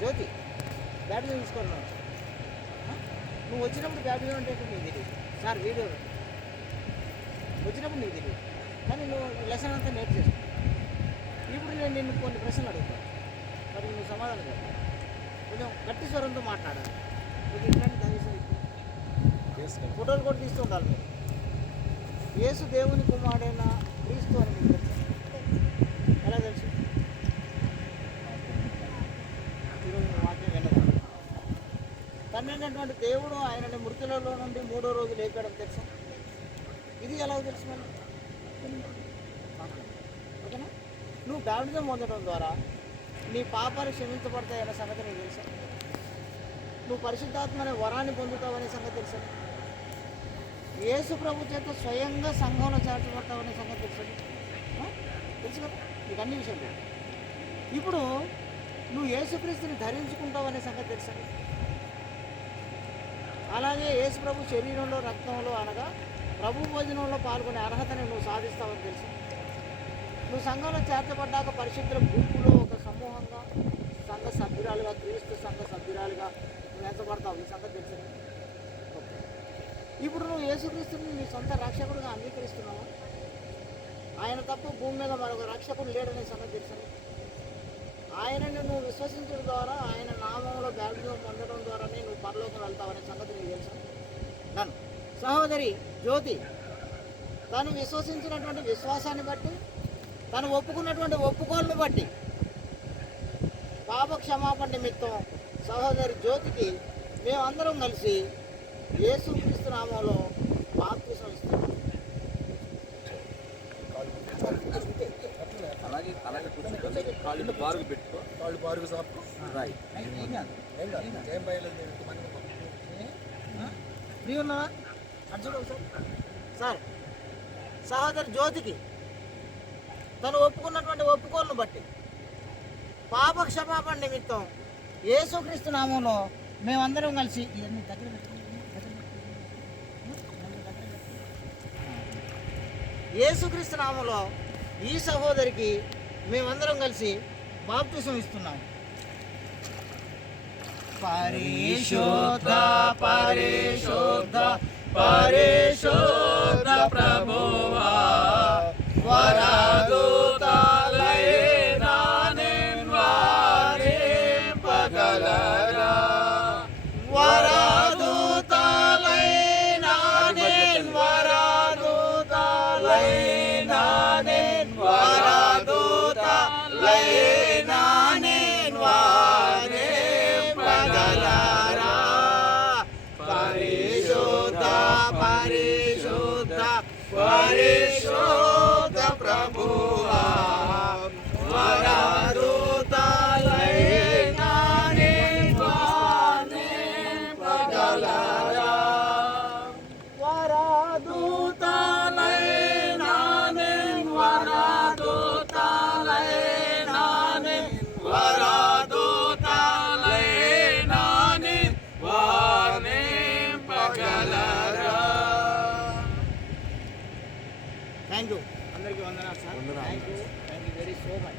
జ్యోతి baptism తీసుకున్నావు. నువ్వు వచ్చినప్పుడు బ్యాప్టిజం అంటే నీకు తెలియదు సార్, వీడియో వచ్చినప్పుడు నీకు తెలియదు, కానీ నువ్వు లెసన్ అంతా నేర్చేస్తావు. ఇప్పుడు నేను నిన్ను కొన్ని ప్రశ్నలు అడుగుతాను, మరి నువ్వు సమాధానం చెప్పాలి. కొంచెం గట్టి స్వరంతో మాట్లాడాలి. కొంచెం ఇట్లాంటి దయచేసి ఫోటోలు కూడా తీస్తూ ఉండాలి. మీరు యేసు దేవుని కుమారుడైన క్రీస్తు అని మీకు తెలుసు. ఎలా తెలుసు? ఈరోజు వాక్యం వినదు. తండ్రి దేవుడు ఆయనని మృతులలో నుండి 3వ రోజు లేపడం తెలుసు. ఇది ఎలా తెలుసు? మనం ఓకేనా? నువ్వు బ్యాప్టిజం పొందడం ద్వారా నీ పాపాలు క్షమించబడతాయనే సంగతి నీకు తెలుసా? నువ్వు పరిశుద్ధాత్మ అనే వరాన్ని పొందుతావనే సంగతి తెలుసా? యేసు ప్రభు చేత స్వయంగా సంఘంలో చేర్చబడతావనే సంగతి తెలుసు. తెలుసు కదా నీకు అన్ని విషయాలు తెలుసు. ఇప్పుడు నువ్వు యేసుక్రీస్తుని ధరించుకుంటావనే సంగతి తెలుసా? అలాగే యేసు ప్రభు శరీరంలో రక్తంలో అనగా ప్రభు భోజనంలో పాల్గొనే అర్హతని నువ్వు సాధిస్తావని తెలుసు. నువ్వు సంఘంలో చేర్చబడ్డాక పరిశుద్ధ గుంపులో ఒక సమూహంగా సంఘ సభ్యురాలుగా, క్రీస్తు సంఘ సభ్యురాలుగా నువ్వు ఎంచబడతావు. ఈ సంగతి తెలుసు. ఇప్పుడు నువ్వు యేసుక్రీస్తుని నీ సొంత రక్షకుడిగా అంగీకరిస్తున్నావా? ఆయన తప్ప భూమి మీద మరొక రక్షకుడు లేడనే సంగతి తెలుసు. ఆయనని నువ్వు విశ్వసించడం ద్వారా, ఆయన నామంలో బ్యాప్టిజం పొందడం ద్వారానే నువ్వు పరలోకం వెళ్తావనే సంగతి నీకు తెలుసా? నన్ను సహోదరి జ్యోతి తను విశ్వసించినటువంటి విశ్వాసాన్ని బట్టి, తను ఒప్పుకున్నటువంటి ఒప్పుకోలను బట్టి పాప క్షమాపణ నిమిత్తం సహోదరి జ్యోతికి మేమందరం కలిసి యేసుక్రీస్తు నామంలో బాప్తిసం ఇస్తాం. అలాగే అలాగే కూర్చోండి. కాళ్ళు బారుగు పెట్టుకో, కాళ్ళు బారుగు సాపుకో. రైట్. ఏం బయలుదేరి ఫ్రీ ఉన్నావా? అర్జున్ సార్, సహోదరి జ్యోతికి తను ఒప్పుకున్నటువంటి ఒప్పుకోలను బట్టి పాప క్షమాపణ నిమిత్తం యేసుక్రీస్తు నామంలో మేమందరం కలిసి ఇవన్నీ దగ్గర యేసుక్రీస్తు నామంలో ఈ సహోదరికి మేమందరం కలిసి బాప్తిసం ఇస్తున్నాం. పరిశుద్ధ పరిశుద్ధ పరిశుద్ధ ప్రభువా వరదూతలైనా నిన్వారింపగలరా, వరదూతలైనా వరదూతలైనా వరదూతలైనా నిన్వారింపగలరా. పరిశుద్ధ పరిశుద్ధ పరిశుద్ధ ప్రభువా వరదూతలైనా నిన్వారింపగలరా, వరదూతలైనా వరదూతలైనా వరదూతలైనా నిన్వారింపగలరా. Thank you. అందరికీ వందనాలు sir. Thank you very so much.